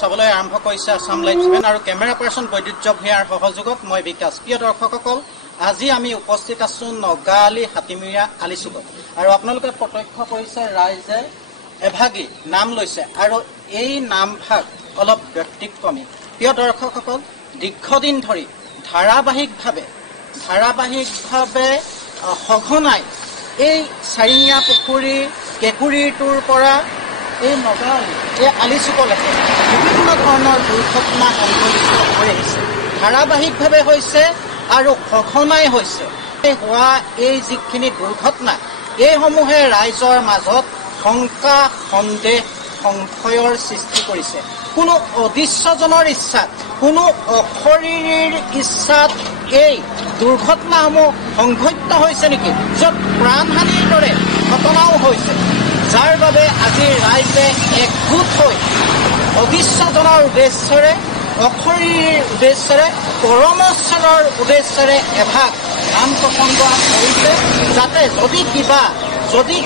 চাবলৈ আৰম্ভ কৰিছে আসাম লাইভ 7 আৰু কেমেৰা পাৰ্চন বৈদ্যুৎ ভূঞাৰ সহযোগত মই বিকাশ। প্ৰিয় দৰ্শকসকল, আজি আমি উপস্থিত আছো নগাআলি হাতীমিৰা আলিচুকত আৰু আপোনালোকে প্ৰত্যক্ষ কৰিছে ৰাইজে এভাগী নাম লৈছে আৰু এই নামভাগ অলপ ব্যতিক্ৰমী। প্ৰিয় দৰ্শকসকল, দীৰ্ঘদিন ধৰি ধাৰাবাহিকভাৱে সঘনাই এই চাৰিঙীয়া পুখুৰী কেঁকুৰিটোৰ পৰা এই নগাআলি এই আলিচুকলৈকে বিভিন্ন ধৰণৰ দুৰ্ঘটনা সংঘটিত হৈ আহিছে। ধাৰাবাহিকভাৱে হৈছে আৰু সঘনাই হৈছে। হোৱা এই যিখিনি দুৰ্ঘটনা, এইসমূহে ৰাইজৰ মাজত শংকা সন্দেহ সংশয়ৰ সৃষ্টি কৰিছে। কোনো অদৃশ্যজনৰ ইচ্ছাত, কোনো অশৰীৰীৰ ইচ্ছাত এই দুৰ্ঘটনাসমূহ সংঘটিত হৈছে নেকি, য'ত প্ৰাণহানিৰ দৰে ঘটনাও হৈছে, যাৰ বাবে আজি ৰাইজে একগোট হৈ অদৃশ্যজনৰ উদ্দেশ্যৰে, অশৰীৰীৰ উদ্দেশ্যৰে, পৰমেশ্বৰৰ উদ্দেশ্যৰে এভাগ নাম প্ৰসংগ কৰিছে, যাতে যদি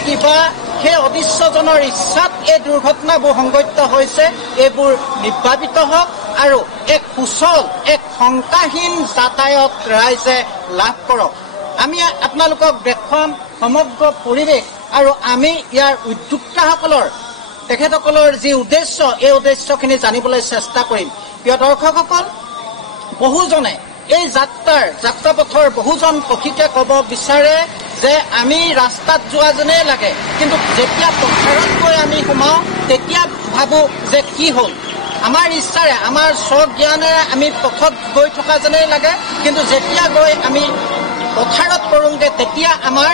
কিবা সেই অদৃশ্যজনৰ ইচ্ছাত এই দুৰ্ঘটনাবোৰ সংঘটিত হৈছে, এইবোৰ নিৰ্বাপিত হওক আৰু এক সুচল, এক শংকাহীন যাতায়ত ৰাইজে লাভ কৰক। আমি আপোনালোকক দেখুৱাম সমগ্ৰ পৰিৱেশ আৰু আমি ইয়াৰ উদ্যোক্তাসকলৰ, তেখেতসকলৰ যি উদ্দেশ্য, এই উদ্দেশ্যখিনি জানিবলৈ চেষ্টা কৰিম। প্ৰিয় দৰ্শকসকল, বহুজনে এই যাত্ৰাপথৰ বহুজন পথিকে ক'ব বিচাৰে যে আমি ৰাস্তাত যোৱা যেনেই লাগে, কিন্তু যেতিয়া পথাৰত গৈ আমি সোমাওঁ তেতিয়া ভাবোঁ যে কি হ'ল। আমাৰ ইচ্ছাৰে, আমাৰ স্বজ্ঞানেৰে আমি পথত গৈ থকা যেনেই লাগে, কিন্তু যেতিয়া গৈ আমি পথাৰত পৰোঁগে তেতিয়া আমাৰ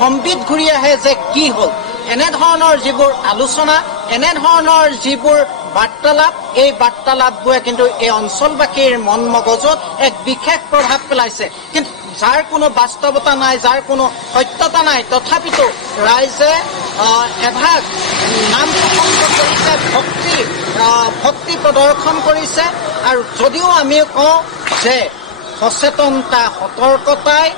সম্বিত ঘূৰি আহে যে কি হ'ল। এনেধৰণৰ যিবোৰ আলোচনা, এনেধৰণৰ যিবোৰ বাৰ্তালাপ, এই বাৰ্তালাপবোৰে কিন্তু এই অঞ্চলবাসীৰ মন মগজুত এক বিশেষ প্ৰভাৱ পেলাইছে। কিন্তু যাৰ কোনো বাস্তৱতা নাই, যাৰ কোনো সত্যতা নাই, তথাপিতো ৰাইজে এভাগ নাম প্ৰসংগ কৰিছে, ভক্তি প্ৰদৰ্শন কৰিছে। আৰু যদিও আমি কওঁ যে সচেতনতা, সতৰ্কতাই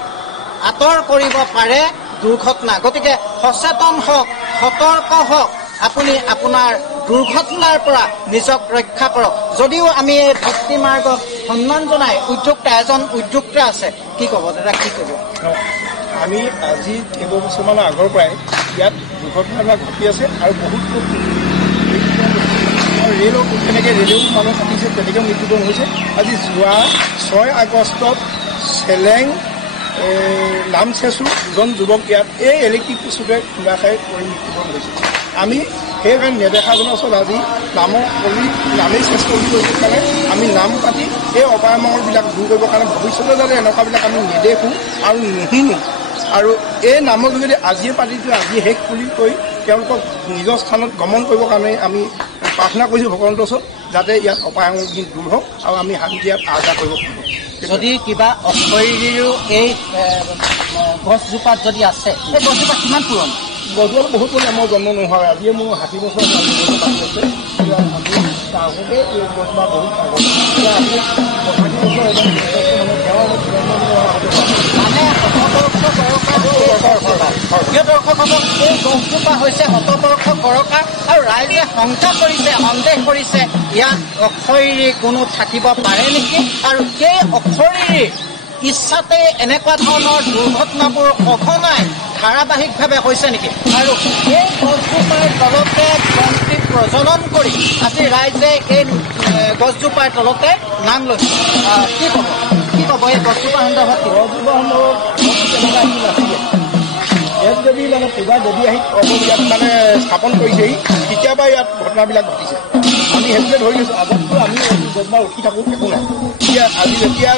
আঁতৰ কৰিব পাৰে দুৰ্ঘটনা, গতিকে সচেতন হওক, সতৰ্ক হওক, আপুনি আপোনাৰ দুৰ্ঘটনাৰ পৰা নিজক ৰক্ষা কৰক। যদিও আমি এই ভক্তি মাৰ্গক সন্মান জনাই এজন উদ্যোক্তা আছে, কি ক'ব দাদা, কি ক'ব? আমি আজি কেইবছৰমানৰ আগৰ পৰাই ইয়াত দুৰ্ঘটনাবিলাক ঘটি আছে আৰু বহুত ৰেলেও মানুহ কাটিছে, তেনেকৈ মৃত্যুবৰণ হৈছে। আজি যোৱা 6 আগষ্টত চেলেং নামচেচু দুজন যুৱক ইয়াত এই ইলেক্ট্ৰিক চুকে খুন্দা খাই পৰি মৃত্যুবৰণ হৈছে। আমি সেইকাৰণে নেদেখাজনৰ ওচৰত আজি নামেই চেষ্টা কৰি গৈছোঁ কাৰণে আমি নাম পাতি এই অপায়মংগলবিলাক দূৰ কৰিবৰ কাৰণে ভৱিষ্যতে যাতে এনেকুৱাবিলাক আমি নেদেখোঁ আৰু নুশুনো। আৰু এই নামৰ যোগেদি আজিয়ে পাতিটো আজিয়ে শেষ কৰি তেওঁলোকক নিজৰ স্থানত গমন কৰিবৰ কাৰণে আমি প্ৰাৰ্থনা কৰিছোঁ ভগৱন্তৰ ওচৰত, যাতে ইয়াত অপায়মংগলখিনি দূৰ হওক আৰু আমি শান্তি ইয়াত আহ যাহ কৰিব পাৰোঁ। যদি কিবা অশৰীৰীৰো এই গছজোপাত যদি আছে, এই গছজোপা কিমান পুৰণি? গছজোপা বহুত পুৰণি, মই জন্ম নোহোৱা আজিয়ে মোৰ 60 বছৰ আগতে এই গছজোপা বহুত আগত দৰ্শকসকল, এই গছজোপা হৈছে শতবৰ্ষ গৰকা আৰু ৰাইজে শংকা কৰিছে, সন্দেহ কৰিছে ইয়াত অশৰীৰী কোনো থাকিব পাৰে নেকি, আৰু সেই অশৰীৰীৰ ইচ্ছাতে এনেকুৱা ধৰণৰ দুৰ্ঘটনাবোৰ সঘনাই ধাৰাবাহিকভাৱে হৈছে নেকি। আৰু এই গছজোপাৰ তলতে বন্তি প্ৰজ্বলন কৰি আজি ৰাইজে এই গছজোপাৰ তলতে নাম লৈছে। কি ক'ব এই গছজোপাৰ সন্দৰ্ভত? তেনেকুৱা নাছিলে। ইয়াত যদি মানে পূজা দেৱী আহি ইয়াত মানে স্থাপন কৰিছেহি, কেতিয়াবা ইয়াত ঘটনাবিলাক ঘটিছে। আমি সেইটোকে ধৰি লৈছোঁ। আগততো আমি গছবাৰ উঠি থাকোঁ, একো নাই। এতিয়া আজি যেতিয়া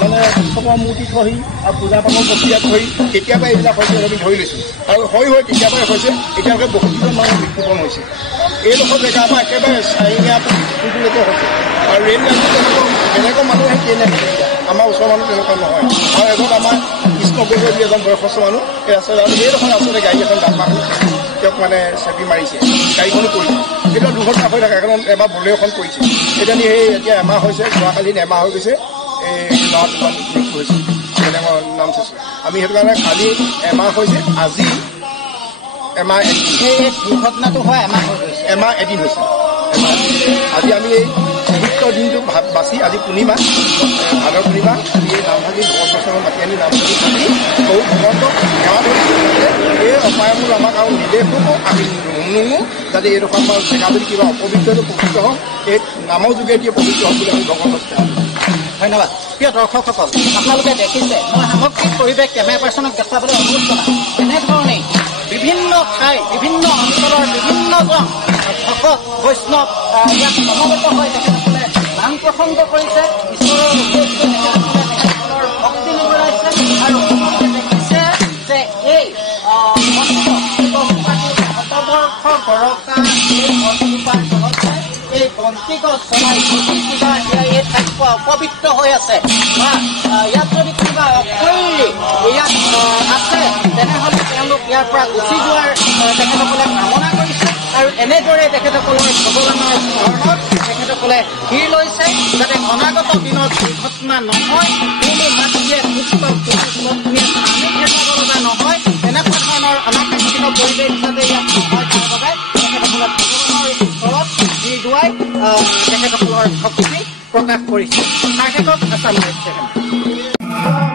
মানে উৎসৱৰ মূৰ্তি থহি আৰু পূজা পাঠৰ প্ৰক্ৰিয়াত ধৰি কেতিয়াবা এইবিলাক হৈছে আমি ধৰি লৈছোঁ। আৰু হৈ কেতিয়াবাই হৈছে, এতিয়ালৈকে বহুতজন মানুহ মৃত্যুবৰণ হৈছে। এইডোখৰ জেগাৰ পৰা একেবাৰে চাৰিঙীয়া পুখুৰীলৈকে হৈছে। আৰু ৰেল লাইনটো বেলেগৰ মানুহে ট্ৰেইনে হৈছে, আমাৰ ওচৰৰ মানুহ তেনেকুৱা নহয়। আৰু এজন আমাৰ কৃষ্ণ গগৈ বুলি এজন বয়সস্থ মানুহ, এই ৰাস্তাত এইডোখৰ ৰাস্তাতে গাড়ী এখন ডাম্পাৰ তেওঁক মানে চেপি মাৰিছে, গাড়ীখনো পৰিছে। এইবিলাক দুৰ্ঘটনা হৈ থাকে। এখন এবাৰ বলেৰোখন পৰিছে, এতিয়া এমাহ হৈছে, যোৱাকালি এমাহ হৈ গৈছে এই ল'ৰা দুজন মৃত্যু হৈছে বেলেগৰ নাম চাইছোঁ আমি। সেইটো কাৰণে কালি এমাহ হৈছে, আজি এমাহ। এই দুৰ্ঘটনাটো হয় এমাহ এদিন হৈছে। আজি আমি এই পবিত্ৰ দিনটো বাছি আজি পূৰ্ণিমা ভাদৰ পূৰ্ণিমা আজি এই নামভাগী ভগৱত বচনত মাতি আনি নামভাগী থাকি সৰু ভগৱন্তক সেৱা কৰিছোঁ যাতে এই অপায়বোৰ আমাক আৰু নিৰ্দেশো আমি নুনো যাতে এইডোখৰ আমাৰ জেগা যদি কিবা অপবিত্ৰ পবিত্ৰ হওক এই নামৰ যোগেদি পবিত্ৰ হওক বুলি আমি ভগৱন্তক সেৱা কৰিছোঁ। ধন্যবাদ। প্ৰিয় দৰ্শকসকল, আপোনালোকে দেখিছে মই সামগ্ৰিক পৰিৱেশ কেমেৰা পাৰ্চনক দেখুৱাবলৈ অনুৰোধ জনাম। এনেধৰণেই বিভিন্ন ঠাই বিভিন্ন অঞ্চলৰ বিভিন্নজন ভকত বৈষ্ণৱ ইয়াত সমবেত হৈ তেখেতসকলে নাম প্ৰসংগ কৰিছে, ঈশ্বৰৰ উদ্দেশ্যে তেখেতসকলৰ ভক্তি নিবৰাইছে আৰু আপোনালোকে দেখিছে যে এই শতবৰ্ষ গৰকা এই গছজোপাৰ তলত এই বন্তি গছ জ্বলাই কিবা এই ঠাইত অপবিত্ৰ হৈ আছে বা ইয়াত যদি কিবা অশৈলী ইয়াত আছে তেনেহ'লে তেওঁলোক ইয়াৰ পৰা গুচি যোৱাৰ তেখেতসকলে কামনা কৰিছে আৰু এনেদৰে তেখেতসকলৰ ভগৱানৰ চৰণত তেখেতসকলে ভিৰ লৈছে যাতে অনাগত দিনত দুৰ্ঘটনা নহয়, কোনো মাতৃয়ে পুত্ৰ পত্নীয়ে আমি হেৰুৱাব লগা নহয়, তেনেকুৱা ধৰণৰ অনাকাংক্ষিত পৰিৱেশ যাতে ইয়াত নহয় তাৰ বাবে তেখেতসকলে ভগৱানৰ ওচৰত ভিৰ দুৱাই তেখেতসকলৰ ভক্তি প্ৰকাশ কৰিছে। সাৰ্থকক আছাম।